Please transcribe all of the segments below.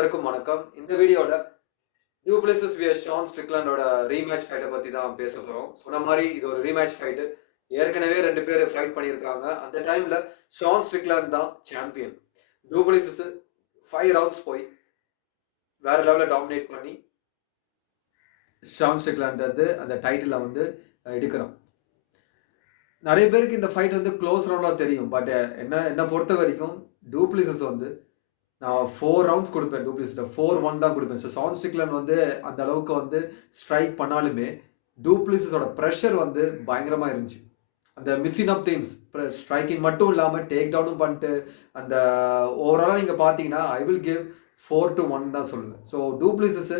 அனைவருக்கும் வணக்கம். இந்த வீடியோல டு பிளஸஸ் வியஸ் ஷான் ஸ்ட்ரிக்லாண்டோட ரீமேட்ச் ஃபைட்டை பத்தி தான் பேச போறோம். சொன்ன மாதிரி இது ஒரு ரீமேட்ச் ஃபைட்டு. ஏற்கனவே 2 பேர் ஃபைட் பண்ணியிருக்காங்க. அந்த டைம்ல ஷான் ஸ்ட்ரிக்லாண்ட் தான் சாம்பியன். டு பிளஸஸ் 5 ரவுண்ட்ஸ் போய் வேற லெவல்ல டாமினேட் பண்ணி ஷான் ஸ்ட்ரிக்லாண்ட் வந்து அந்த டைட்டிலை வந்து எடுக்கிறான். நிறைய பேருக்கு இந்த ஃபைட் வந்து க்ளோஸ் ரவுண்டா தெரியும். பட் என்ன பொறுத்த வரைக்கும் டு பிளஸஸ் வந்து நான் 4 ரவுண்ட்ஸ் கொடுப்பேன். டு பிளஸிஸ்ல 4-1 தான் கொடுப்பேன். ஸோ ஷான் ஸ்ட்ரிக்லாண்ட் வந்து அந்த அளவுக்கு வந்து ஸ்ட்ரைக் பண்ணாலுமே டு பிளஸிஸோட ப்ரெஷர் வந்து பயங்கரமா இருந்துச்சு. அந்த மிக்சிங் ஆஃப் திங்ஸ் ஸ்ட்ரைக்கிங் மட்டும் இல்லாமல் டேக் டவுனும் பண்ணிட்டு அந்த ஓவராலாக நீங்கள் பார்த்தீங்கன்னா ஐ வில் கிவ் 4-1 தான் சொல்லுவேன். ஸோ டு பிளஸிஸ்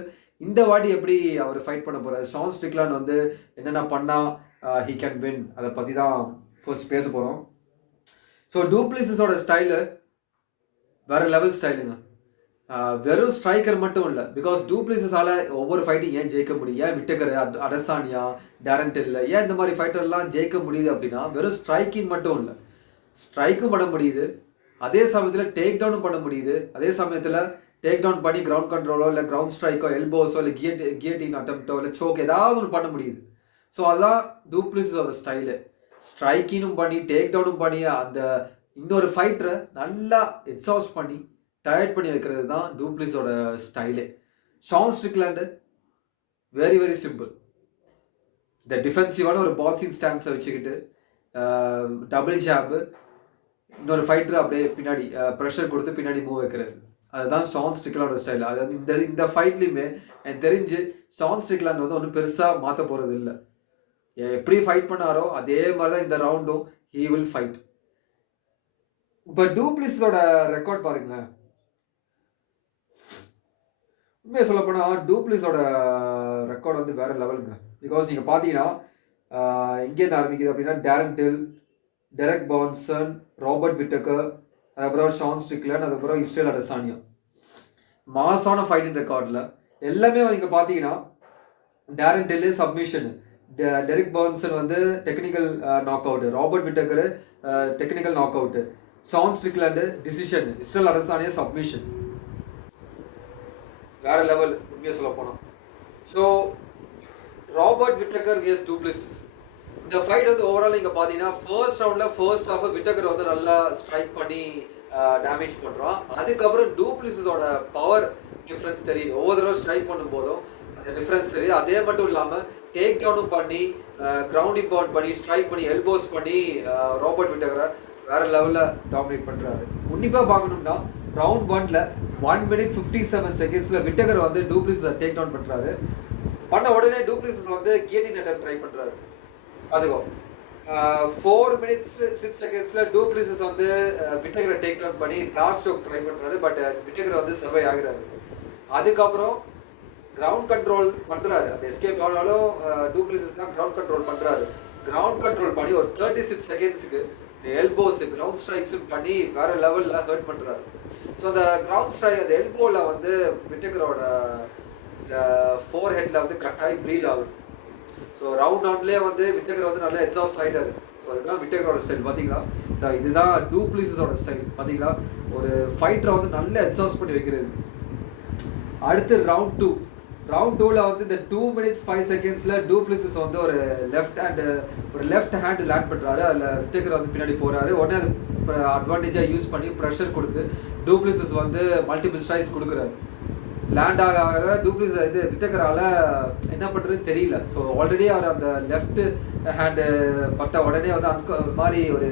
இந்த வாட்டி எப்படி அவர் ஃபைட் பண்ண போறாரு, ஷான் ஸ்ட்ரிக்லாண்ட் வந்து என்னென்ன பண்ணா ஹி கேன் வின், அதை பற்றி தான் ஃபர்ஸ்ட் பேச போகிறோம். ஸோ டு பிளஸிஸோட ஸ்டைலு வேற லெவல் ஸ்டைலுங்க. வெறும் ஸ்ட்ரைக்கர் மட்டும் இல்லை. பிகாஸ் டு பிளஸிஸால ஒவ்வொரு ஃபைட்டும் ஏன் ஜெயிக்க முடியும், ஏன் விட்டகர், அடசானியா, டேரன் டில், ஏன் இந்த மாதிரி ஃபைட்டர்லாம் ஜெயிக்க முடியுது அப்படின்னா வெறும் ஸ்ட்ரைக்கிங் மட்டும் இல்லை, ஸ்ட்ரைக்கும் பண்ண முடியுது, அதே சமயத்தில் டேக் டவுனும் பண்ண முடியுது, அதே சமயத்தில் டேக் டவுன் பண்ணி கிரவுண்ட் கண்ட்ரோலோ இல்லை கிரவுண்ட் ஸ்ட்ரைக்கோ எல்போஸோ இல்லை கியட்டின் அட்டம்ப்டோ இல்லை சோக் ஏதாவது ஒன்று பண்ண முடியுது. ஸோ அதுதான் டு பிளஸிஸோட ஸ்டைலு. ஸ்ட்ரைக்கிங்கும் பண்ணி டேக் டவுனும் பண்ணி அந்த இன்னொரு ஃபைட்டரை நல்லா எக்ஸாஸ்ட் பண்ணி டயர்ட் பண்ணி வைக்கிறது தான் டு பிளஸிஸோட ஸ்டைலே. Sean Strickland very very simple. இந்த டிஃபென்சிவான ஒரு பாக்ஸிங் ஸ்டான்ஸை வச்சுக்கிட்டு டபுள் ஜாப்பு, இன்னொரு ஃபைட்டர் அப்படியே பின்னாடி ப்ரெஷர் கொடுத்து பின்னாடி மூவ் வைக்கிறது, அதுதான் ஷான் ஸ்ட்ரிக்லாண்டோட ஸ்டைல். அது வந்து இந்த ஃபைட்லையுமே எனக்கு தெரிஞ்சு ஷான் ஸ்ட்ரிக்லாண்ட் வந்து ஒன்றும் பெருசாக மாற்ற போகிறது இல்லை. எப்படி ஃபைட் பண்ணாரோ அதே மாதிரி தான் இந்த ரவுண்டும் ஹீ வில் ஃபைட். இப்போ டு பிளஸிஸோட ரெக்கார்ட் பாருங்களேன். உண்மையை சொல்ல போனால் டு பிளஸிஸோட ரெக்கார்ட் வந்து வேற லெவலுங்க. பிகாஸ் நீங்கள் பார்த்தீங்கன்னா இங்கேருந்து ஆரம்பிக்குது அப்படின்னா Darren Till, Derek Brunson, Robert Whittaker, அதுக்கப்புறம் ஷான் ஸ்ட்ரிக்லாண்ட், அதுக்கப்புறம் இஸ்ரேல் அடசானியா. மாசான ஃபைட்டிங் ரெக்கார்டில் எல்லாமே நீங்கள் பார்த்தீங்கன்னா Darren Till submission, Derek Brunson வந்து technical knockout, Robert Whittaker technical knockout, Sean Strickland decision, Israel Adesanya submission. வேற லெவல் உண்மையாக சொல்ல போனோம். So Robert Whittaker versus Du Plessis இந்த ஃபைட் வந்து ஓவரால் நீங்கள் பார்த்தீங்கன்னா ஃபர்ஸ்ட் ரவுண்டில் ஃபர்ஸ்ட் ஹாஃப் விட்டகர் வந்து நல்லா ஸ்ட்ரைக் பண்ணி டேமேஜ் பண்ணுறான். அதுக்கப்புறம் டு பிளஸிஸோட பவர் டிஃப்ரென்ஸ் தெரியுது. ஒவ்வொரு தடவை ஸ்ட்ரைக் பண்ணும்போதும் அந்த டிஃப்ரென்ஸ் தெரியுது. அதே மட்டும் இல்லாமல் டேக் டவுனும் பண்ணி கிரவுண்ட் இம்பவுண்ட் பண்ணி ஸ்ட்ரைக் பண்ணி எல்போஸ் பண்ணி ராபர்ட் விட்டகரை வேற லெவலில் டாமினேட் பண்ணுறாரு. உன்னிப்பாக பார்க்கணும்னா ரவுண்ட் 1ல 1 minute 57 seconds விட்டகர் வந்து டு பிளஸிஸை டேக் டவுன் பண்ணுறாரு. பண்ண உடனே டு பிளஸிஸ் வந்து கியட்டின் அட்டெம்ப்ட் ட்ரை பண்ணுறாரு. அதுவும் 4 minutes 6 seconds டு பிளஸிஸ் வந்து விட்டகரை டேக் டவுன் பண்ணி லாஸ்ட் ஸ்ட்ரோக் ட்ரை பண்ணுறாரு. பட் விட்டகர் வந்து சர்வை ஆகிறாரு. அதுக்கப்புறம் கிரவுண்ட் கண்ட்ரோல் பண்ணுறாரு. அந்த எஸ்கேப் ஆனாலும் டு பிளஸிஸ் தான் கிரவுண்ட் கண்ட்ரோல் பண்ணுறாரு. கிரவுண்ட் கண்ட்ரோல் பண்ணி ஒரு 36 secondsக்கு எல்போஸ் கிரவுண்ட் ஸ்ட்ரைக்ஸ் பண்ணி வேற லெவலில் ஹர்ட் பண்ணுறாரு. ஸோ அந்த கிரவுண்ட் ஸ்ட்ரைக் அந்த எல்போவில் வந்து விட்டகரோட ஃபோர் ஹெட்டில் வந்து கட்டாயி ப்ளீட் ஆகுது. ஸோ ரவுண்ட் ஒன்லேயே வந்து விட்டகர் வந்து நல்லா எக்ஸாஸ்ட் ஆகிட்டாரு. ஸோ அதுதான் விட்டகரோட ஸ்டைல் பார்த்தீங்களா. ஸோ இதுதான் டு பிளஸிஸோட ஸ்டைல் பார்த்தீங்களா. ஒரு ஃபைட்டரை வந்து நல்லா எக்ஸாஸ்ட் பண்ணி வைக்கிறது. அடுத்து ரவுண்ட் 2. ரவுண்ட் 2ல வந்து இந்த 2 minutes 5 seconds டு பிளஸிஸ் வந்து ஒரு லெஃப்ட் ஹேண்ட் லேண்ட் பண்ணுறாரு. அதில் விட்டகர் வந்து பின்னாடி போகிறாரு. உடனே அது அட்வான்டேஜாக யூஸ் பண்ணி ப்ரெஷர் கொடுத்து டு பிளஸிஸ் வந்து மல்டிபிள் ஸ்ட்ரைக்ஸ் கொடுக்குறாரு. லேண்ட் ஆக டு பிளஸிஸ் இது விட்டகரால் என்ன பண்ணுறதுன்னு தெரியல. ஸோ ஆல்ரெடி அவர் அந்த லெஃப்ட் ஹேண்டு பட்ட உடனே வந்து மாதிரி ஒரு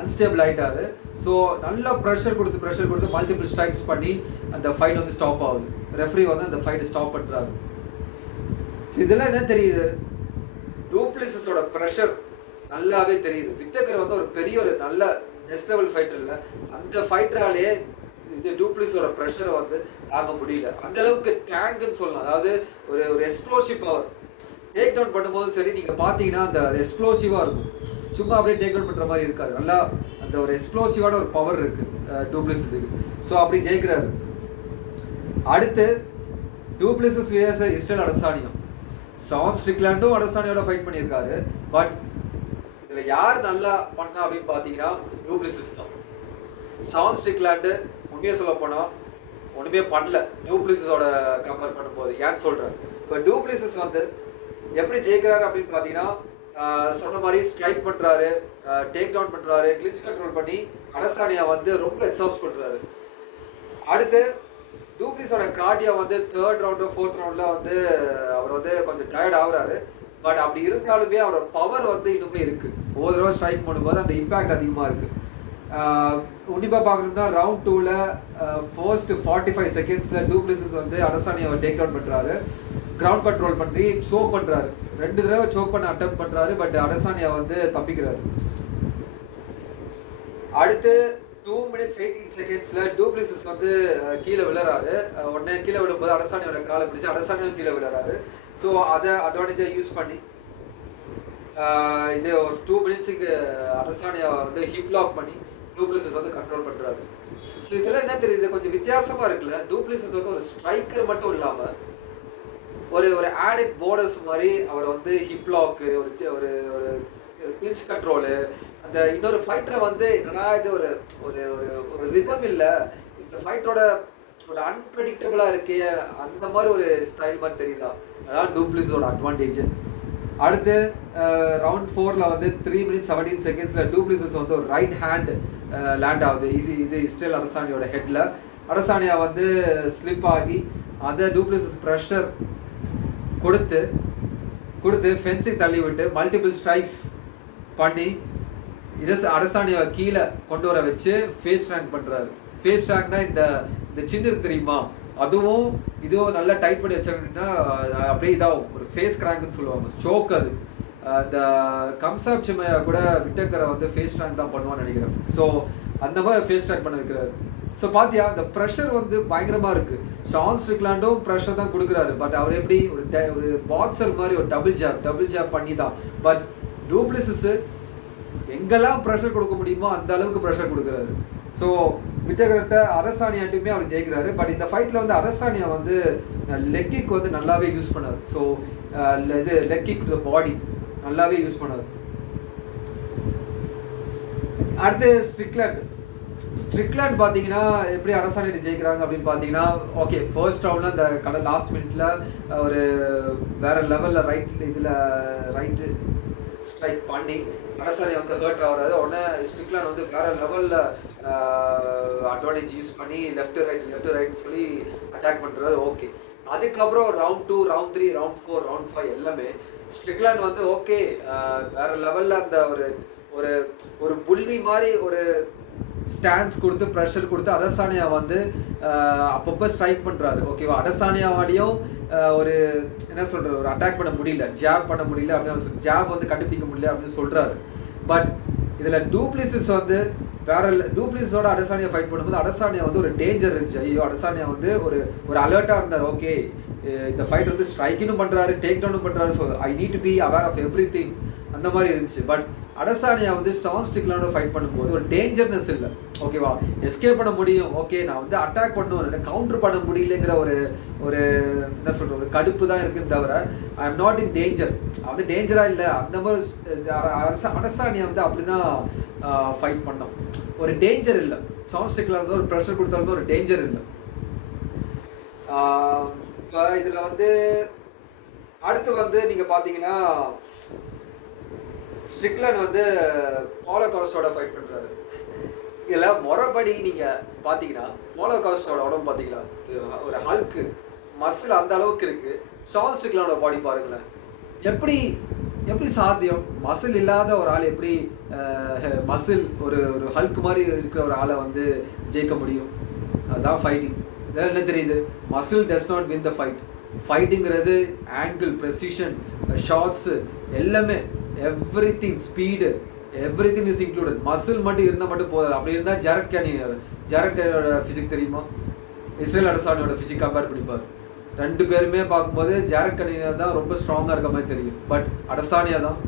அன்ஸ்டேபிள் ஆகிட்டாரு. ஸோ நல்லா ப்ரெஷர் கொடுத்து மல்டிபிள் ஸ்ட்ரைக்ஸ் பண்ணி அந்த ஃபைட் வந்து ஸ்டாப் ஆகுது. ரெஃப்ரி வந்து அந்த ஃபைட்டை ஸ்டாப் பண்ணுறாரு. ஸோ இதெல்லாம் என்ன தெரியுது, டு பிளஸிஸோட ப்ரெஷர் நல்லாவே தெரியுது. விட்டகர் வந்து ஒரு பெரிய ஒரு நல்ல நெக்ஸ்ட் லெவல் ஃபைட்டர் இல்லை. அந்த ஃபைட்டராலே இது டு பிளஸிஸோட ப்ரெஷரை வந்து தாங்க முடியல. அந்த அளவுக்கு டேங்க்னு சொல்லலாம். அதாவது ஒரு எக்ஸ்ப்ளோசிவ் பவர். டேக் டவுன் பண்ணும்போது சரி நீங்கள் பார்த்தீங்கன்னா அந்த எக்ஸ்ப்ளோசிவாக இருக்கும். சும்மா அப்படியே டேக் டவுன் பண்ணுற மாதிரி இருக்காது. நல்லா அந்த ஒரு எக்ஸ்ப்ளோசிவான ஒரு பவர் இருக்குது டு பிளஸிஸுக்கு. ஸோ அப்படி ஜெயிக்கிறாரு. அடுத்து Du Plessis versus Israel Adesanya. Sean ஸ்ட்ரிக்லாண்டும் அடசானியோட ஃபைட் பண்ணியிருக்காரு. பட் இதில் யார் நல்லா பண்ணா அப்படின்னு பார்த்தீங்கன்னா டு பிளஸிஸ் தான். ஷான் ஸ்ட்ரிக்லாண்டு உண்மையாக சொல்ல போனால் ஒன்றுமே பண்ணல டூப்ளிசிஸோட கம்பேர் பண்ணும்போது. ஏன்னு சொல்கிறேன், இப்போ டூப்ளிசிஸ் வந்து எப்படி ஜெயிக்கிறாரு அப்படின்னு பார்த்தீங்கன்னா, சொன்ன மாதிரி ஸ்ட்ரைக் பண்ணுறாரு, டேக் டவுன் பண்ணுறாரு, கிளின்ச் கண்ட்ரோல் பண்ணி அடசானியா வந்து ரொம்ப எக்ஸாஸ்ட் பண்ணுறாரு. அடுத்து டூப்ளிஸோட கார்டியா வந்து 3rd ரவுண்டோ 4th ரவுண்ட்ல வந்து அவர் வந்து கொஞ்சம் டயர்ட் ஆகுறாரு. பட் அப்படி இருந்தாலுமே அவரோட பவர் வந்து இன்னுமே இருக்கு. ஒவ்வொரு தடவை ஸ்ட்ரைக் பண்ணும்போது அந்த இம்பாக்ட் அதிகமாக இருக்கு. உன்னிப்பாக பார்க்கணும்னா ரவுண்ட் 2ல ஃபர்ஸ்ட் 45 செகண்ட்ஸில் டூப்ளிசிஸ் வந்து அடசானியாவை டேக் டவுன் பண்ணுறாரு, கிரவுண்ட் கண்ட்ரோல் பண்ணி சோக் பண்ணுறாரு. 2 தடவை சோக் பண்ண அட்டம் பண்ணுறாரு. பட் அடசானியா வந்து தப்பிக்கிறாரு. அடுத்து 2 minutes 18 செகண்ட்ஸ்ல டூப்ளிசிஸ் வந்து கீழே விழுறாரு. உடனே கீழே விழும்போது அடசானியோட காலை பிடிச்சி அடசானியும் கீழே விழுறாரு. ஸோ அதை அட்வான்டேஜா யூஸ் பண்ணி இது ஒரு 2 மினிட்ஸுக்கு அடசானியா வந்து ஹிப் லாக் பண்ணி டூப்ளிசிஸ் வந்து கண்ட்ரோல் பண்றாரு. ஸோ இதெல்லாம் என்ன தெரியுது, கொஞ்சம் வித்தியாசமா இருக்குல்ல. டூப்ளிசிஸ் வந்து ஒரு ஸ்ட்ரைக்கர் மட்டும் இல்லாம ஒரு ஒரு ஆடட் போனஸ் மாதிரி அவர் வந்து ஹிப் லாக்கு, ஒரு ஒரு கிளின்ச் கண்ட்ரோலு, அந்த இன்னொரு ஃபைட்டரை வந்து என்னடா இது ஒரு ஒரு ஒரு ரிதம் இல்லை, இந்த ஃபைட்டரோட ஒரு அன்பிரடிக்டபிளா இருக்கே, அந்த மாதிரி ஒரு ஸ்டைல் மாதிரி தெரியுதா, அதான் டூப்ளிஸோட அட்வான்டேஜ். அடுத்து ரவுண்ட் 4ல வந்து 3 minutes 17 செகண்ட்ஸ்ல டூப்ளிசிஸ் வந்து ஒரு ரைட் ஹேண்ட் லேண்ட் ஆகுது. இது இஸ்ரேல் அடசானியோட ஹெட்ல. அடசானியா வந்து ஸ்லிப் ஆகி அதை டூப்ளிசிஸ் ப்ரெஷர் கொடுத்து ஃபென்சிங் தள்ளி விட்டு மல்டிபிள் ஸ்ட்ரைக்ஸ் பண்ணி அடசானியாவை கீழே கொண்டு வர வச்சு ஃபேஸ் ரேங்க் பண்ணுறாரு. ஃபேஸ் ரேங்க்னா இந்த சின்ன இருக்கு தெரியுமா, அதுவும் இதுவும் நல்லா டைட் பண்ணி வச்சாங்கன்னா அப்படியே இதாகும். ஒரு ஃபேஸ் கிராங்க்னு சொல்லுவாங்க, ஸ்ட்ரோக். அது இந்த கம்சாப் சிமையா கூட விட்டக்கரை வந்து ஃபேஸ் ரேங்க் தான் பண்ணுவான்னு நினைக்கிறேன். ஸோ அந்த மாதிரி ஃபேஸ் ரேங்க் பண்ண வைக்கிறாரு. ஸோ பார்த்தியா, அந்த ப்ரெஷர் வந்து பயங்கரமாக இருக்குது. ஷான் ஸ்ட்ரிக்லாண்டும் ப்ரெஷர் தான் கொடுக்குறாரு. பட் அவர் எப்படி ஒரு பாக்ஸர் மாதிரி ஒரு டபுள் ஜாப் பண்ணி தான். பட் டூப்ளிசிஸ் எங்கெல்லாம் ப்ரெஷர் கொடுக்க முடியுமோ அந்த அளவுக்கு ப்ரெஷர் கொடுக்குறாரு. So விட்டகர்கிட்ட அடசானியாட்டுமே our ஜெயிக்கிறாரு. பட் இந்த ஃபைட்டில் வந்து அடசானியா வந்து லெக் கிக் வந்து நல்லாவே யூஸ் பண்ணார். ஸோ இது லெக் கிக் டு த பாடி நல்லாவே யூஸ் பண்ணார். அடுத்து ஸ்ட்ரிக்லாண்ட் பார்த்தீங்கன்னா எப்படி அடசானியா ஜெயிக்கிறாங்க அப்படின்னு பார்த்தீங்கன்னா, ஓகே ஃபர்ஸ்ட் ரவுண்டில் அந்த லாஸ்ட் மினிட்ல ஒரு வேற லெவலில் ரைட்டு ஸ்ட்ரைக் பண்ணி அடசானியா வந்து ஹர்ட் ஆகுறாரு. உடனே ஸ்ட்ரிக்லாண்ட் வந்து வேற லெவலில் அட்வான்டேஜ் யூஸ் பண்ணி லெஃப்ட் ரைட்னு சொல்லி அட்டாக் பண்ணுறாரு. ஓகே, அதுக்கப்புறம் ரவுண்ட் 2, ரவுண்ட் 3, ரவுண்ட் 4, ரவுண்ட் 5 எல்லாமே ஸ்ட்ரிக்லாண்ட் வந்து ஓகே வேற லெவலில் அந்த ஒரு ஒரு புள்ளி மாதிரி ஒரு ஸ்டான்ஸ் கொடுத்து ப்ரெஷர் கொடுத்து அடசானியா வந்து அப்பப்போ ஸ்ட்ரைக் பண்ணுறாரு. ஓகேவா, அடசானியாவாலையும் ஒரு என்ன சொல்கிறது, ஒரு அட்டாக் பண்ண முடியல, ஜாப் பண்ண முடியல அப்படின்னு ஜாப் வந்து கண்டுபிடிக்க முடியல அப்படின்னு சொல்கிறாரு. பட் இதில் டூப்ளிசிஸ் வந்து டூப்ளிசிஸோட அடசானியா ஃபைட் பண்ணும்போது அடசானியா வந்து ஒரு டேஞ்சர் இருந்துச்சு. ஐயோ, அடசானியா வந்து ஒரு அலர்ட்டாக இருந்தார். ஓகே, இந்த ஃபைட் வந்து ஸ்ட்ரைக்கினும் பண்ணுறாரு, டேக் டவுனும் பண்ணுறாரு. So I need to be aware of everything, அந்த மாதிரி இருந்துச்சு. பட் அடசானியா வந்து ஷான் ஸ்ட்ரிக்லாண்டோட ஃபைட் பண்ணும்போது ஒரு டேஞ்சர்னஸ் இல்லை. ஓகேவா, எஸ்கேப் பண்ண முடியும். ஓகே, நான் வந்து அட்டாக் பண்ணுவேன், கவுண்டர் பண்ண முடியலங்கிற ஒரு என்ன சொல்ற ஒரு கடுப்பு தான் இருக்குன்னு தவிர I am not in danger. வந்து டேஞ்சரா இல்லை, அந்த மாதிரி அடசானியா வந்து அப்படிதான் ஃபைட் பண்ணோம். ஒரு டேஞ்சர் இல்லை. ஷான் ஸ்ட்ரிக்லாண்ட் ஒரு ப்ரெஷர் கொடுத்தாலுமே ஒரு டேஞ்சர் இல்லை. இப்போ இதில் வந்து அடுத்து வந்து நீங்கள் பார்த்தீங்கன்னா ஸ்ட்ரிக்லாண்ட் வந்து பாலோ காஸ்டோட ஃபைட் பண்ணுறாரு. இதில் முறைப்படி நீங்கள் பார்த்தீங்கன்னா பாலோ காஸ்டோட உடம்பு பார்த்தீங்களா, ஒரு ஹல்க்கு மசில் அந்த அளவுக்கு இருக்குது. ஷான் ஸ்ட்ரிக்லாண்டோட பாடி பாருங்களேன், எப்படி சாத்தியம்? மசில் இல்லாத ஒரு ஆள் எப்படி மசில் ஒரு ஹல்க் மாதிரி இருக்கிற ஒரு ஆளை வந்து ஜெயிக்க முடியும்? அதுதான் ஃபைட்டிங். இதெல்லாம் என்ன தெரியுது, muscle does not win the fight. ஃபைட்டுங்கிறது ஆங்கிள், ப்ரெசிஷன், ஷாட்ஸு எல்லாமே, everything, speed, everything is included. Muscle மட்டும் இருந்தால் மட்டும் போதாது. அப்படி இருந்தால் ஜாரட் கேனியோட ஃபிசிக் தெரியுமா, இஸ்ரேல் அடசானியோட ஃபிசிக் கம்பேர் பண்ணிப்பார். 2 பேருமே பார்க்கும்போது ஜாரட் கேனியோ தான் ரொம்ப ஸ்ட்ராங்காக இருக்க மாதிரி தெரியும். பட் அடசானியா தான்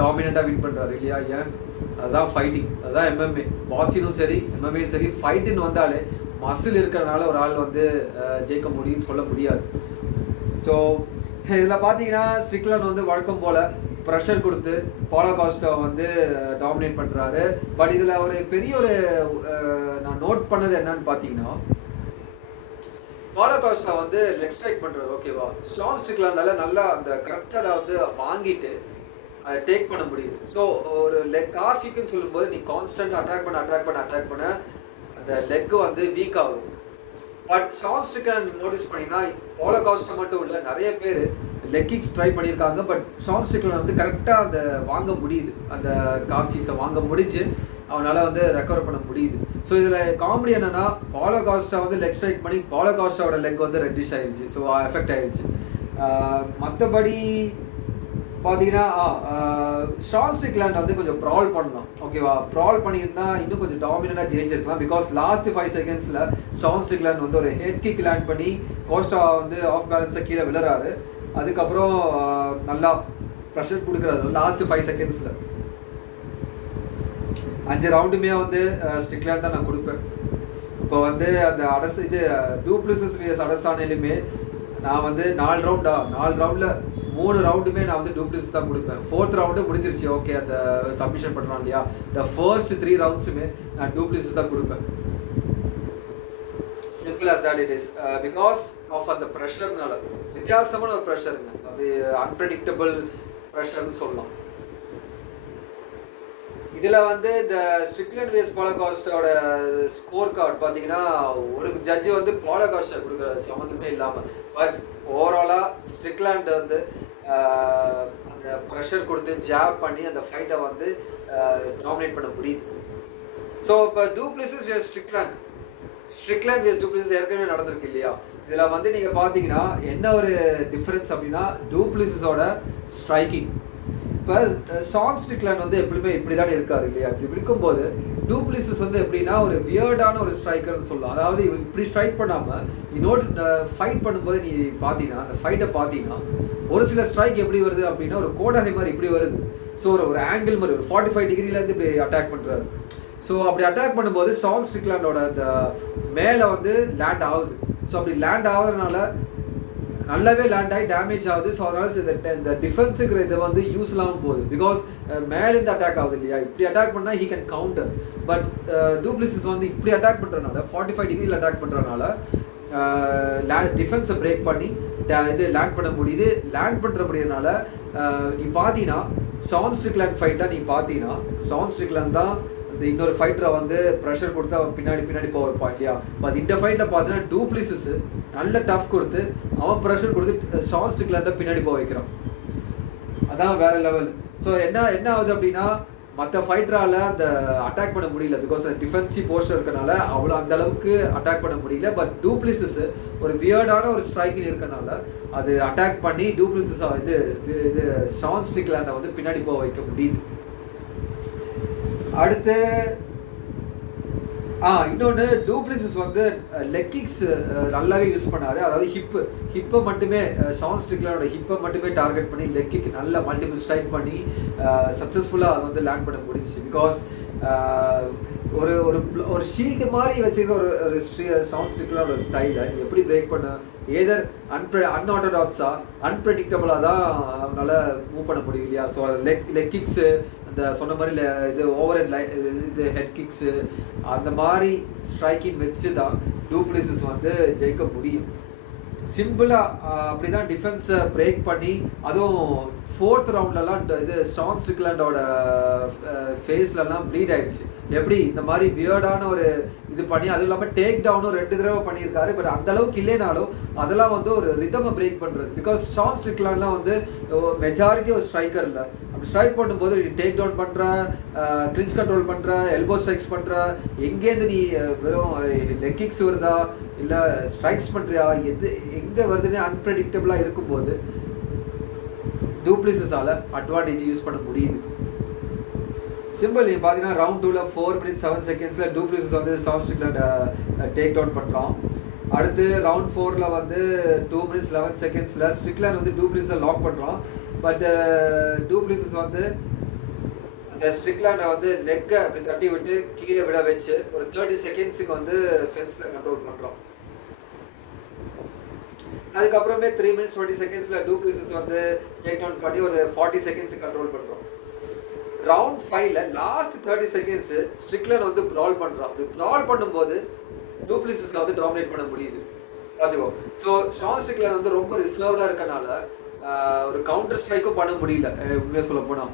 டாமினண்ட்டாக வின் பண்ணுறாரு இல்லையா? ஏன்? அதுதான் ஃபைட்டிங், அதுதான் எம்எம்ஏ. பாக்ஸிங்கும் சரி, எம்எம்ஏ சரி, ஃபைட்டுன்னு வந்தாலே மசில் இருக்கிறனால ஒரு ஆள் வந்து ஜெயிக்க முடியும்னு சொல்ல முடியாது. ஸோ இதில் பார்த்தீங்கன்னா ஸ்ட்ரிக்லாண்ட் வந்து வழக்கம் போல் ப்ரெஷர் கொடுத்து பாலோ காஸ்டோ வந்து டாமினேட் பண்ணுறாரு. பட் இதில் ஒரு பெரிய நான் நோட் பண்ணது என்னன்னு பார்த்தீங்கன்னா, பாலோ காஸ்டா வந்து லெக் ஸ்ட்ரைக் பண்றாரு, ஓகேவா? ஷான் ஸ்ட்ரிக்லாண்டால நல்லா அந்த கரெக்டா அதை வந்து வாங்கிட்டு அதை டேக் பண்ண முடியுது. ஸோ ஒரு லெக் ஆஃப் கிக்னு சொல்லும்போது நீ கான்ஸ்டன்ட் அட்டாக் பண்ண அந்த லெக் வந்து வீக் ஆகும். பட் ஷான் ஸ்ட்ரிக்லாண்ட் நோட்டீஸ் பண்ணீங்கன்னா பாலோ காஸ்டா மட்டும் இல்லை, நிறைய பேர் லெக் கிக்ஸ் ட்ரை பண்ணியிருக்காங்க. பட் ஷான் ஸ்ட்ரிக்லாண்ட் வந்து கரெக்டாக அந்த வாங்க முடியுது, அந்த காஃப் கிக்ஸை வாங்க முடிஞ்சு அவனால் வந்து ரெக்கவர் பண்ண முடியுது. ஸோ இதில் காமெடி என்னன்னா, பாலோ காஸ்டா வந்து லெக் ஸ்ட்ரைக் பண்ணி பாலோ காஸ்டாவோட லெக் வந்து ரெட்டிஷ் ஆயிடுச்சு, ஸோ எஃபெக்ட் ஆயிடுச்சு. மற்றபடி பார்த்தீங்கன்னா ஷான் ஸ்ட்ரிக்லாண்ட் வந்து கொஞ்சம் ப்ரால் பண்ணலாம், ஓகேவா? ப்ரால் பண்ணியிருந்தா இன்னும் கொஞ்சம் டாமினண்டாக ஜெயிச்சிருக்கலாம். பிகாஸ் லாஸ்ட் 5 செகண்ட்ஸில் ஷான் ஸ்ட்ரிக்லாண்ட் வந்து ஒரு ஹெட் கிக் லேண்ட் பண்ணி கோஸ்டா வந்து ஆஃப் பேலன்ஸாக கீழே விழுறாரு. அதுக்கப்புறம் நல்லா ப்ரெஷர் கொடுக்குறாரு லாஸ்ட் 5 செகண்ட்ஸில். 5 ரவுண்டுமே வந்து ஸ்ட்ரிக்லாண்ட் தான் நான் கொடுப்பேன். இப்போ வந்து அந்த டூப்ளிசிஸ் விஎஸ் அடசானிலுமே நான் வந்து 4 ரவுண்டில் 3 ரவுண்டுமே நான் வந்து டூப்ளிசிஸ் தான் கொடுப்பேன். 4th ரவுண்டு முடிஞ்சிருச்சு, ஓகே, அந்த சப்மிஷன் பண்ணுறான் இல்லையா, இந்த ஃபர்ஸ்ட் 3 ரவுண்ட்ஸுமே நான் டூப்ளிசிஸ் தான் கொடுப்பேன். Simple as that it is. Because of அந்த ப்ரெஷர்னால, வித்தியாசமான ஒரு ப்ரெஷருங்க, அது அன்பிரடிக்டபிள் ப்ரெஷர்னு சொல்லலாம். இதில் வந்து இந்த ஸ்ட்ரிக்லாண்ட் விஎஸ் பாலோ காஸ்டாவோட ஸ்கோர் கார்டு பார்த்தீங்கன்னா, ஒரு ஜட்ஜு வந்து பாலோ காஸ்டா கொடுக்குறாரு சம்மந்தமே இல்லாமல். பட் ஓவராலாக ஸ்ட்ரிக்லாண்ட் வந்து அந்த ப்ரெஷர் கொடுத்து ஜாப் பண்ணி அந்த ஃபைட்டை வந்து டாமினேட் பண்ண முடியுது. ஸோ இப்போ Du Plessis vs Strickland vs Du Plessis ஏற்கனவே நடந்திருக்கு இல்லையா? இதில் வந்து நீங்கள் பார்த்தீங்கன்னா என்ன ஒரு டிஃப்ரென்ஸ் அப்படின்னா, டூப்ளிசிஸோட ஸ்ட்ரைக்கிங். இப்போ ஷான் ஸ்ட்ரிக்லாண்ட் வந்து எப்பவுமே இப்படி தான் இருக்காரு இல்லையா? இப்படி இருக்கும்போது டூப்ளிசிஸ் வந்து எப்படின்னா ஒரு வியர்டான ஒரு ஸ்ட்ரைக்கர்னு சொல்லலாம். அதாவது இப்படி ஸ்ட்ரைக் பண்ணாமல் ஃபைட் பண்ணும்போது நீ பார்த்தீங்கன்னா, அந்த ஃபைட்டை பார்த்தீங்கன்னா ஒரு சில ஸ்ட்ரைக் எப்படி வருது அப்படின்னா ஒரு கோடாகை மாதிரி இப்படி வருது. ஸோ ஒரு ஆங்கிள் மாதிரி ஒரு 45 டிகிரிலேருந்து இப்படி அட்டாக் பண்ணுறாரு. ஸோ அப்படி அட்டாக் பண்ணும்போது ஷான் ஸ்ட்ரிக்லாண்டோட அந்த மேலே வந்து லேண்ட் ஆகுது. ஸோ அப்படி லேண்ட் ஆகுறதுனால நல்லாவே லேண்ட் ஆகி டேமேஜ் ஆகுது. ஸோ அதனால இந்த டிஃபென்ஸுங்கிற இதை வந்து யூஸ் இல்லாமல் போகுது. பிகாஸ் மேலேருந்து அட்டாக் ஆகுது இல்லையா? இப்படி அட்டாக் பண்ணால் he can counter. But Du Plessis வந்து இப்படி அட்டாக் பண்ணுறதுனால 45 டிகிரியில் அட்டாக் பண்ணுறதுனால டிஃபென்ஸை பிரேக் பண்ணி இது லேண்ட் பண்ண முடியுது. லேண்ட் பண்ணுற முடியறதுனால நீ பார்த்தீங்கன்னா ஷான் ஸ்ட்ரிக்லாண்ட் ஃபைட்டில் நீ பார்த்தீங்கன்னா ஷான் ஸ்ட்ரிக்லாண்ட் தான் இந்த இன்னொரு ஃபைட்டரை வந்து ப்ரெஷர் கொடுத்து அவன் பின்னாடி போக வைப்பான் இல்லையா? பட் இந்த ஃபைட்டில் பார்த்தீங்கன்னா டூப்ளிசிஸ் நல்ல டஃப் கொடுத்து அவன் ப்ரெஷர் கொடுத்து ஷான் ஸ்ட்ரிக்லாண்டை பின்னாடி போக வைக்கிறான். அதான் வேற லெவல். ஸோ என்ன ஆகுது அப்படின்னா, மற்ற ஃபைட்டரால் அந்த அட்டாக் பண்ண முடியல. பிகாஸ் அந்த டிஃபென்சிவ் போஸ்டர் இருக்கனால அவ்வளோ அந்த அளவுக்கு அட்டாக் பண்ண முடியல. பட் டூப்ளிசிஸ் ஒரு வியர்டான ஒரு ஸ்ட்ரைக்கிங் இருக்கனால அது அட்டாக் பண்ணி டூப்ளிசிஸ் இது ஷான் ஸ்ட்ரிக்லாண்டை வந்து பின்னாடி போக வைக்க முடியுது. அடுத்து இன்னொன்று, டூப்ளிசிஸ் வந்து லெக் கிக்ஸ் நல்லாவே யூஸ் பண்ணாரு. அதாவது ஹிப்பை மட்டுமே ஷான் ஸ்ட்ரிக்லாண்டோட ஹிப்பை மட்டுமே டார்கெட் பண்ணி லெக் கிக் நல்லா மல்டிபிள் ஸ்ட்ரைக் பண்ணி சக்ஸஸ்ஃபுல்லாக அதை வந்து லேண்ட் பண்ண முடிஞ்சிச்சு. பிகாஸ் ஒரு ஒரு ஒரு ஷீல்டு மாதிரி வச்சுருக்க ஒரு ஷான் ஸ்ட்ரிக்லாண்டோட ஸ்டைலை நீ எப்படி பிரேக் பண்ண, ஏதர் அன்ஆர்த்தடாக்ஸாக அன்பிரடிக்டபுளாக தான் அவனால் மூவ் பண்ண முடியும் இல்லையா? ஸோ லெக் கிக்ஸு, இந்த சொன்ன மாதிரி இது ஓவர் இது ஹெட் கிக்ஸு, அந்த மாதிரி ஸ்ட்ரைக்கிங் வச்சு தான் டூப்ளிசிஸ் வந்து ஜெயிக்க முடியும். சிம்பிளாக அப்படி தான் டிஃபென்ஸை பிரேக் பண்ணி, அதுவும் 4th ரவுண்ட்லலாம் இது ஷான் ஸ்ட்ரிக்லாண்டோட ஃபேஸ்லலாம் ப்ளீட் ஆயிடுச்சு. எப்படி இந்த மாதிரி வியர்டான ஒரு இது பண்ணி, அதுவும் இல்லாமல் டேக் டவுனும் 2 தடவை பண்ணியிருக்காரு. பட் அந்த அளவுக்கு இல்லைனாலும் அதெல்லாம் வந்து ஒரு ரிதமை பிரேக் பண்ணுறது. பிகாஸ் ஷான் ஸ்ட்ரிக்லாண்ட்லாம் வந்து மெஜாரிட்டி ஒரு ஸ்ட்ரைக்கர் இல்லை. அப்படி ஸ்ட்ரைக் பண்ணும்போது நீ டேக் டவுன் பண்ணுற, கிளின்ச் கண்ட்ரோல் பண்ணுற, எல்போ ஸ்ட்ரைக்ஸ் பண்ணுற, எங்கேருந்து நீ வெறும் லெக் கிக்ஸ் வருதா இல்லை ஸ்ட்ரைக்ஸ் பண்ணுறியா, எங்கே வருதுன்னு அன்பிரடிக்டபுளாக இருக்கும்போது டூப்ளிசிஸால் அட்வான்டேஜ் யூஸ் பண்ண முடியுது. சிம்பிள். நீ பார்த்தீங்கன்னா ரவுண்ட் 2ல் 4 minutes 7 seconds டூப்ளிசிஸ் வந்து ஷான் ஸ்ட்ரிக்லாண்டை டேக் டவுன் பண்ணுறான். அடுத்து ரவுண்ட் 4ல் வந்து 2 minutes 11 seconds ஸ்ட்ரிக்லாண்ட் வந்து டூப்ளிசிஸை லாக் பண்ணுறான். பட் டூப்ளிசிஸ் வந்து அந்த ஸ்ட்ரிக்லாண்டை வந்து லெக்கை அப்படி தட்டி விட்டு கீழே விட வச்சு ஒரு 30 seconds வந்து ஃபென்ஸில் கண்ட்ரோல் பண்ணுறான். அதுக்கப்புறமே 3 minutes 20 seconds டூப்ளிசிஸ் வந்து டேக் டவுன் பண்ணி ஒரு 40 seconds கண்ட்ரோல் பண்ணுறோம். ரவுண்ட் 5ல் லாஸ்ட் 30 seconds ஸ்ட்ரிக்லாண்ட் வந்து ப்ரால் பண்ணுறான். அப்படி ப்ரால் பண்ணும்போது டூப்ளிசிஸில் வந்து டாமினேட் பண்ண முடியுது. பார்த்துக்கோ. ஸோ ஷான் ஸ்ட்ரிக்லாண்ட் வந்து ரொம்ப ரிசர்வ்டாக இருக்கனால ஒரு கவுண்டர் ஸ்ட்ரைக்கும் பண்ண முடியல. உண்மையாக சொல்ல போனால்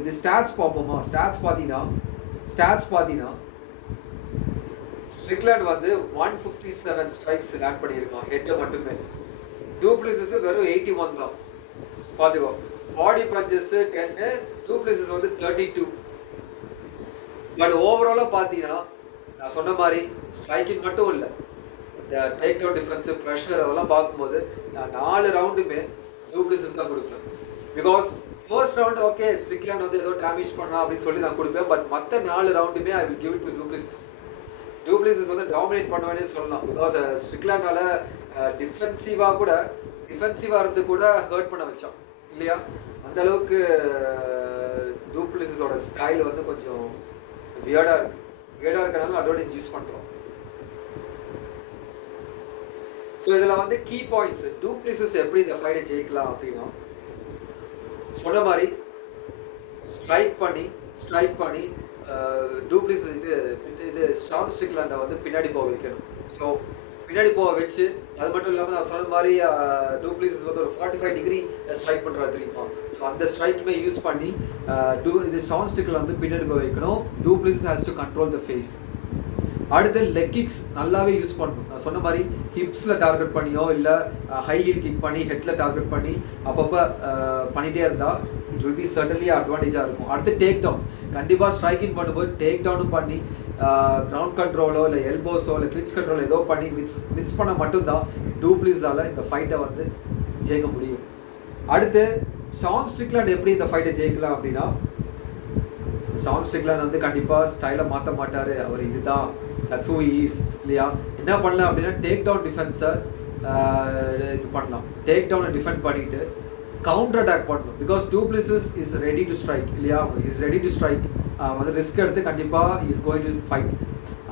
இது ஸ்டாட்ஸ் பார்ப்போமா? ஸ்டாட்ஸ் பார்த்தீங்கன்னா ஸ்ட்ரிக்லாண்ட் வந்து 157 ஸ்ட்ரைக்ஸ் லேண்ட் பண்ணியிருக்கான் ஹெட்டில் மட்டுமே. டூப்ளிசிஸ் வெறும் 81 தான். பார்த்துக்கோ. பாடி பஞ்சஸ் 10, டூப்ளிசிஸ் வந்து 32. பட் ஓவராலாக பார்த்தீங்கன்னா நான் சொன்ன மாதிரி ஸ்ட்ரைக்கிங் மட்டும் இல்லை, இந்த டேக் டவுன் டிஃபென்ஸ், ப்ரெஷர் அதெல்லாம் பார்க்கும்போது நான் 4 ரவுண்டுமே டூப்ளிசிஸ் தான் கொடுப்பேன். Because first round okay Strickland வந்து ஏதோ டேமேஜ் பண்ணா அப்படின்னு சொல்லி நான் கொடுப்பேன். பட் மற்ற 4 ரவுண்டுமே I will give it to Du Plessis வந்து டாமினேட் பண்ணுவேன்னே சொல்லலாம். பிகாஸ் ஸ்ட்ரிக்லாண்டால டிஃபென்சிவாக இருந்து கூட ஹர்ட் பண்ண வச்சான் இல்லையா? அந்த அளவுக்கு டூப்ளிசிஸோட ஸ்டைல் வந்து கொஞ்சம் வியர்டாக இருக்கனால அட்வான்டேஜ் யூஸ் பண்ணுறோம். ஸோ இதில் வந்து கீ பாயிண்ட்ஸ், டூப்ளிசிஸ் எப்படி இந்த ஃபைட்டை ஜெயிக்கலாம் அப்படின்னா, சொன்ன மாதிரி ஸ்ட்ரைக் பண்ணி டூப்ளிசிஸ் இது ஷான் ஸ்ட்ரிக்லாண்டை வந்து பின்னாடி போக வைக்கணும். ஸோ பின்னாடி போக வச்சு, அது மட்டும் இல்லாமல் நான் சொன்ன மாதிரி டூப்ளிசிஸ் வந்து ஒரு 45 டிகிரி ஸ்ட்ரைக் பண்ணுறாரு தெரியுமா? ஸோ அந்த ஸ்ட்ரைக்குமே யூஸ் பண்ணி இது ஷான் ஸ்ட்ரிக்லாண்ட் வந்து பின்னாடி போக வைக்கணும். Du Plessis has to control the face. அடுத்து லெக் கிக்ஸ் நல்லாவே யூஸ் பண்ணணும். நான் சொன்ன மாதிரி ஹிப்ஸில் டார்கெட் பண்ணியோ இல்லை ஹை ஹீல் கிக் பண்ணி ஹெட்டில் டார்கெட் பண்ணி அப்பப்போ பண்ணிகிட்டே இருந்தால் இட் வில் பி சர்டன்லி அட்வான்டேஜாக இருக்கும். அடுத்து டேக் டவுன், கண்டிப்பாக ஸ்ட்ரைக்கிங் பண்ணும்போது டேக் டவுனும் பண்ணி கிரவுண்ட் கண்ட்ரோலோ இல்லை எல்போஸோ இல்லை கிளிச் கண்ட்ரோல் ஏதோ பண்ணி மிக்ஸ் பண்ண மட்டும்தான் டூப்ளிஸால் இந்த ஃபைட்டை வந்து ஜெயிக்க முடியும். அடுத்து ஷான் ஸ்ட்ரிக்லாண்ட் எப்படி இந்த ஃபைட்டை ஜெயிக்கலாம் அப்படின்னா, ஷான் ஸ்ட்ரிக்லாண்ட் வந்து கண்டிப்பாக ஸ்டைலை மாற்ற மாட்டார். அவர் இதுதான் தட்ஸ் ஹூ ஹி இஸ் இல்லையா? என்ன பண்ணலாம் அப்படின்னா டேக் டவுன் டிஃபென்ஸை இது பண்ணலாம். டேக் டவுனை டிஃபெண்ட் பண்ணிட்டு கவுண்டர் அட்டாக் பண்ணணும். Because Du Plessis is ready to strike இல்லையா? Is ready to strike. வந்து ரிஸ்க் எடுத்து கண்டிப்பாக இஸ் கோயிங் டு ஃபைட்.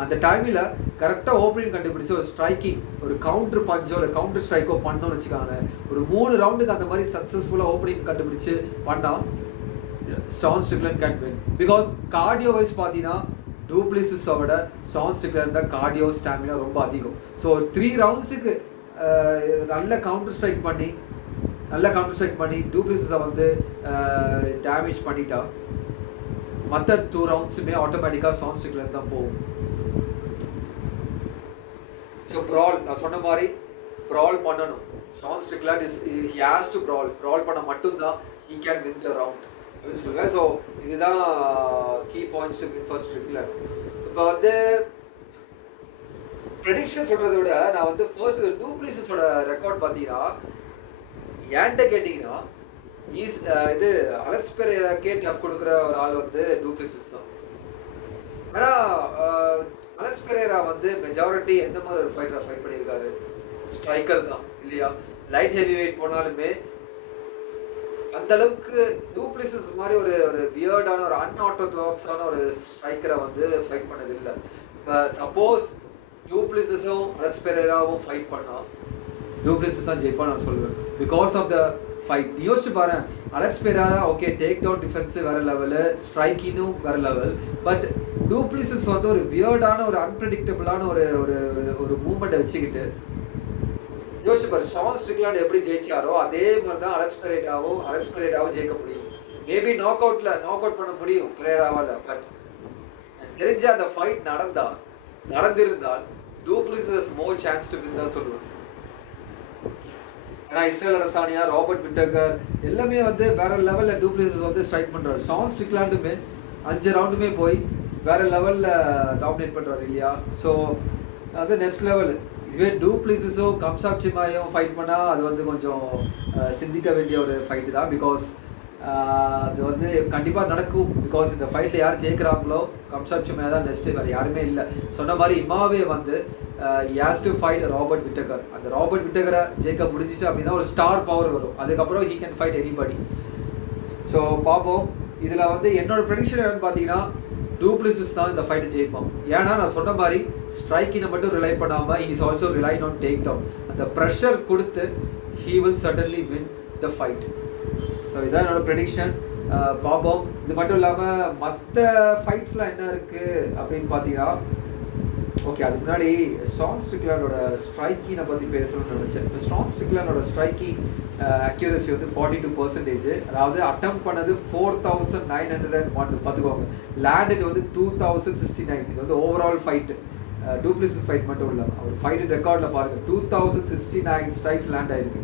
அந்த டைமில் கரெக்டாக ஓப்பனிங் கண்டுபிடிச்சி ஒரு ஸ்ட்ரைக்கிங், ஒரு கவுண்டர் பஞ்சோ இல்லை கவுண்டர் ஸ்ட்ரைக்கோ பண்ணோன்னு வச்சுக்காங்க. ஒரு 3 ரவுண்டுக்கு அந்த மாதிரி சக்ஸஸ்ஃபுல்லாக ஓப்பனிங் கண்டுபிடிச்சு பண்ணால் Sean Strickland can win. Because cardio wise பார்த்தீங்கன்னா டூப்ளிசிஸோட ஷான் ஸ்ட்ரிக்லாண்ட் தான் கார்டியோ ஸ்டாமினா ரொம்ப அதிகம். ஸோ 3 ரவுண்ட்ஸுக்கு நல்ல கவுண்டர் ஸ்ட்ரைக் பண்ணி டூப்ளிசிஸை வந்து டேமேஜ் பண்ணிட்டா மற்ற 2 ரவுண்ட்ஸுமே ஆட்டோமேட்டிக்காக ஷான் ஸ்ட்ரிக்லாண்ட் தான் போகும். ஸோ ப்ரால், நான் சொன்ன மாதிரி ப்ரால் பண்ணணும். Sean Strickland he has to brawl பண்ண மட்டும்தான் he can win the round அப்படின்னு சொல்லுவேன். ஸோ இதுதான் key points to win first Strickland. இப்போ வந்து ப்ரெடிக்ஷன் சொல்கிறத விட நான் வந்து ஃபர்ஸ்ட் டூப்ளிசிஸோட ரெக்கார்ட் பார்த்தீங்கன்னா ஏன்ட்ட கேட்டிங்கன்னா இது அலெக்ஸ் பெரேராக்கே டஃப் கொடுக்குற ஒரு ஆள் வந்து டூப்ளிசிஸ் தான். ஆனால் அலெக்ஸ் பெரேரா வந்து மெஜாரிட்டி எந்த மாதிரி ஒரு ஃபைட்டரை ஃபைட் பண்ணியிருக்காரு? ஸ்ட்ரைக்கர் தான் இல்லையா? லைட் ஹெவி வெயிட் போனாலுமே அந்த அளவுக்கு டூப்ளிசிஸ் மாதிரி ஒரு வியர்டான ஒரு அன்ஆர்த்தோடாக்ஸான ஒரு ஸ்ட்ரைக்கரை வந்து ஃபைட் பண்ணது இல்லை. இப்போ சப்போஸ் டூப்ளிசிஸும் அலெக்ஸ் பெரேராவும் ஃபைட் பண்ணால் டூப்ளிசிஸ் தான் ஜெயிப்பான்னு நான் சொல்லுவேன். Because of the fight. யோசிச்சு பாரு, Alex Pereira okay take down defence வேறு லெவலு, ஸ்ட்ரைக்கிங்கும் வேறு லெவல். பட் டூப்ளிசிஸ் வந்து ஒரு வியர்டான ஒரு அன்பிரடிக்டபிளான ஒரு மூமெண்ட்டை வச்சுக்கிட்டு யோசிச்சு பாரு, ஷான் ஸ்ட்ரிக்லாண்ட் எப்படி ஜெயிச்சாரோ அதே மாதிரி தான் அலெக்ஸ் பெரேராவும் ஜெயிக்க முடியும். மேபி நாக் அவுட் பண்ண முடியும் பெரேராவால். பட் தெரிஞ்ச அந்த ஃபைட் நடந்திருந்தால் Du Plessis more chance to win தான் சொல்லுவேன். ஏன்னா இஸ்ரேல் அடசானியா, ராபர்ட் விட்டகர் எல்லாமே வந்து வேற லெவலில் டூப்ளிசிஸ் வந்து ஸ்ட்ரைக் பண்ணுறாரு. ஷான் ஸ்ட்ரிக்லாண்டுமே 5 ரவுண்டுமே போய் வேற லெவலில் டாமினேட் பண்ணுறாரு இல்லையா? ஸோ அது நெக்ஸ்ட் லெவல். இதுவே டூப்ளிசிஸும் கம்சாப் சிமாயும் ஃபைட் பண்ணால் அது வந்து கொஞ்சம் சிந்திக்க வேண்டிய ஒரு ஃபைட்டு தான். பிகாஸ் அது வந்து கண்டிப்பாக நடக்கும். பிகாஸ் இந்த ஃபைட்டில் யார் ஜெயிக்கிறாங்களோ கம்சாப் சிமாயா தான் நெக்ஸ்ட்டு, வேறு யாருமே இல்லை. சொன்ன மாதிரி இமாவே வந்து ஹேஸ் டு ஃபைட் ராபர்ட் விட்டகர். அந்த ராபர்ட் விட்டகரை ஜெயிக்க முடிஞ்சிச்சு அப்படின்னா ஒரு ஸ்டார் பவர் வரும். அதுக்கப்புறம் he can fight anybody. So பார்ப்போம். இதில் வந்து என்னோட ப்ரெடிக்ஷன் என்னன்னு பார்த்தீங்கன்னா டூப்ளிசிஸ் தான் இந்த ஃபைட்டை ஜெயிப்பான். ஏன்னா நான் சொன்ன மாதிரி ஸ்ட்ரைக்கினை மட்டும் ரிலை பண்ணாமல் he is also relying on take down. அந்த ப்ரெஷர் கொடுத்து he will certainly win the fight. So இதான் என்னோட ப்ரெடிக்ஷன். பார்ப்போம். இது மட்டும் இல்லாமல் மற்ற ஃபைட்ஸ்லாம் என்ன இருக்குது அப்படின்னு பார்த்தீங்கன்னா ஓகே. அதுக்கு முன்னாடி ஷான் ஸ்ட்ரிக்லாண்டோட ஸ்ட்ரைக்கிங்கை பத்தி பேசணும்னு நினைச்சேன். இப்போ ஷான் ஸ்ட்ரிக்லாண்டோட ஸ்ட்ரைக்கிங் அக்யூரசி வந்து 42%. அதாவது அட்டெம்ப்ட் பண்ணது 4901 பார்த்துக்கோங்க. லேண்டட் வந்து 2069. இது வந்து ஓவரால் ஃபைட். டூப்ளிசிஸ் ஃபைட் மட்டும் இல்லை, அவர் ஃபைட் ரெக்கார்டில் பாருங்க 2069 ஸ்ட்ரைக்ஸ் லேண்ட் ஆயிருக்கு.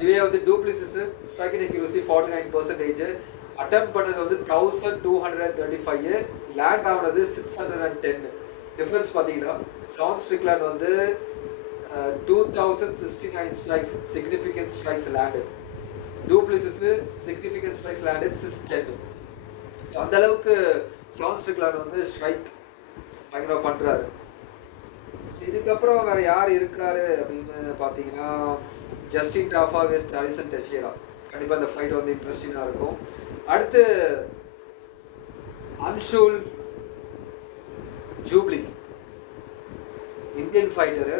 இதுவே வந்து டூப்ளிசிஸ் ஸ்ட்ரைக்கிங் அக்யூரசி 49%. அட்டெம்ப்ட் பண்ணது வந்து 1235, லேண்ட் ஆனது 610. டிஃபரன்ஸ் பார்த்தீங்கன்னா ஷான் ஸ்ட்ரிக்லாண்ட் வந்து 2069 strikes significant strikes landed, du Plessis significant strikes landed 610. So அந்த அளவுக்கு ஷான் ஸ்ட்ரிக்லாண்ட் வந்து ஸ்ட்ரைக் பயங்கரமாக பண்ணுறாரு. ஸோ இதுக்கப்புறம் வேற யார் இருக்காரு அப்படின்னு பார்த்தீங்கன்னா ஜஸ்டின் டாஃபா வெஸ்ட் அலிசன் டெஷியரா. கண்டிப்பாக இந்த ஃபைட் வந்து இன்ட்ரெஸ்டிங்காக இருக்கும். அடுத்து அன்ஷுல் ஜூப்ளி, இந்தியன் ஃபைட்டரு.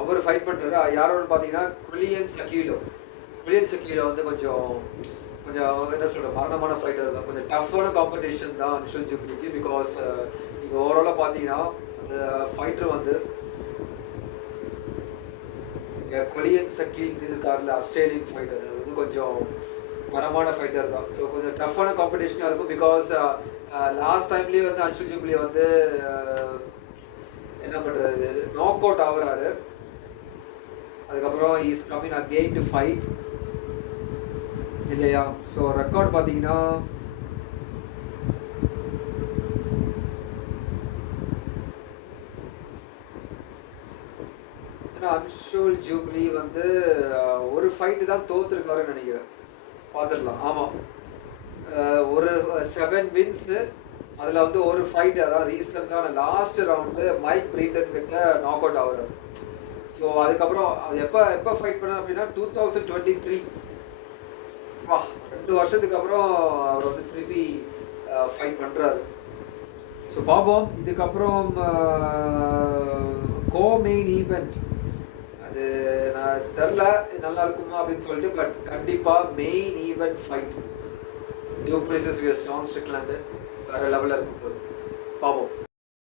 அவர் ஃபைட் பண்ணுறாரு. யாரோட பார்த்தீங்கன்னா குலியன் சக்கீலோ. குலியன் சக்கீலோ வந்து கொஞ்சம் என்ன சொல்கிற மரணமான ஃபைட்டர் தான். கொஞ்சம் டஃப்பான காம்படிஷன் தான் அன்ஷுல் ஜூப்ளிக்கு. பிகாஸ் நீங்கள் ஓவராலாக பார்த்தீங்கன்னா அந்த ஃபைட்டர் வந்து குலியன் சக்கீல் இருக்கார்ல, ஆஸ்திரேலியன் ஃபைட்டர், அது வந்து கொஞ்சம் தரமான ஃபைட்டர் தான். ஸோ கொஞ்சம் டஃப்பான காம்படிஷனாக இருக்கும். பிகாஸ் லாஸ்ட் டைம்லேயே வந்து அன்ஷுல் ஜூப்ளி வந்து என்ன பண்ணுறாரு, நாக் அவுட் ஆகுறாரு. அதுக்கப்புறம் is coming again to fight இல்லையா. ஸோ ரெக்கார்ட் பார்த்தீங்கன்னா அன்ஷுல் ஜூப்ளி வந்து ஒரு ஃபைட்டு தான் தோத்துருக்காருன்னு நினைக்கிறேன். பார்த்துடலாம். ஆமாம், ஒரு 7 வின்ஸு. அதில் வந்து ஒரு ஃபைட், அதான் ரீசெண்டான லாஸ்ட் ரவுண்டு மைக் பிரீட்டன் கிட்ட நாக் அவுட் ஆகுறாரு. ஸோ அதுக்கப்புறம் அது எப்போ ஃபைட் பண்ண அப்படின்னா 2023. வா, 2 வருஷத்துக்கு அப்புறம் அவர் வந்து திருப்பி ஃபைட் பண்ணுறாரு. ஸோ பார்ப்போம். இதுக்கப்புறம் மெயின் ஈவெண்ட் அது நான் தெரில நல்லா இருக்குமா அப்படின்னு சொல்லிட்டு. பட் கண்டிப்பாக main event fight Du Plessis versus Sean Strickland வேற லெவலில் இருக்கும் போது பார்ப்போம்.